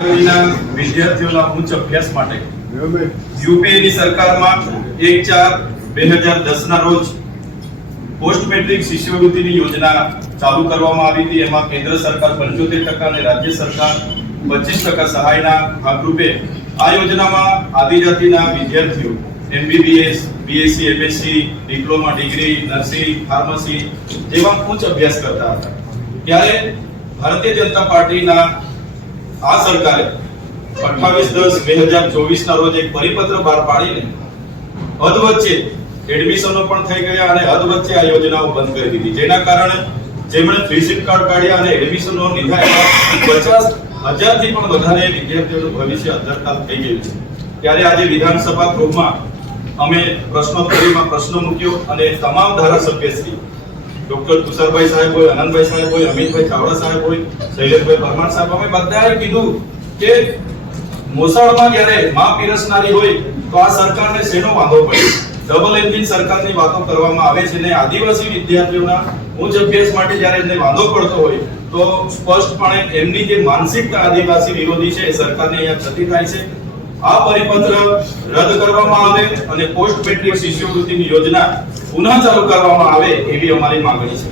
વિદ્યાર્થીઓના ઉચ્ચ અભ્યાસ માટે. યુપીએની સરકારમાં એક ચાર બે હજાર દસ રોજ પોસ્ટ મેટ્રિક શિષ્યવૃત્તિની યોજના ચાલુ કરવામાં આવી હતી. એમાં કેન્દ્ર સરકાર પંચોતેર ટકા અને રાજ્ય સરકાર પચીસ ટકા સહાયના ભાગરૂપે આ યોજનામાં આદિજાતિના વિદ્યાર્થીઓ MBBS BSc MSc diploma degree nursing pharmacy જેવા ઉચ્ચ અભ્યાસ કરતા હતા. ત્યારે ભારતીય જનતા પાર્ટીના આ સરકારે અઠ્ઠાવીસ દસ બે હજાર ચોવીસ ના રોજ એક પરિપત્ર બહાર પાડીને અધવચ્ચે એડમિશનો પણ થઈ ગયા અને અધવચ્ચે આ યોજનાઓ બંધ કરી દીધી. જેના કારણે જેમણે ફ્રી કાર્ડ કાઢ્યા અને એડમિશનો લીધા એવા પચાસ હજારથી પણ વધારે વિદ્યાર્થીઓનું ભવિષ્ય અંધકાર થઈ ગયું છે. ત્યારે આજે વિધાનસભા ગૃહમાં અમે પ્રશ્નોત્તરીમાં પ્રશ્ન મૂક્યો અને તમામ ધારાસભ્યશ્રી ડોક્ટર તુષારભાઈ સાહેબ હોય, આનંદભાઈ સાહેબ હોય, અમિતભાઈ ચાવડા સાહેબ હોય, શૈલેષભાઈ પરમાર સાહેબ, અમે બધાએ કીધું કે મોસાળમાં જ્યારે માં પીરસનારી હોય, તો આ સરકારને શેનો વાંધો પડે? ડબલ એન્જિન સરકારની વાતો કરવામાં આવે છે ને આદિવાસી વિદ્યાર્થીઓના ઉચ્ચ અભ્યાસ માટે જ્યારે એમને વાંધો પડતો હોય, તો સ્પષ્ટપણે એમની જે માનસિકતા આદિવાસી વિરોધી છે એ સરકારને અહીંયા ક્ષતિ થાય છે. આ પરિપત્ર રદ કરવામાં આવે અને પોસ્ટ મેટ્રિક શિષ્યવૃત્તિની યોજના પુનઃ ચાલુ કરવામાં આવે એવી અમારી માંગણી છે.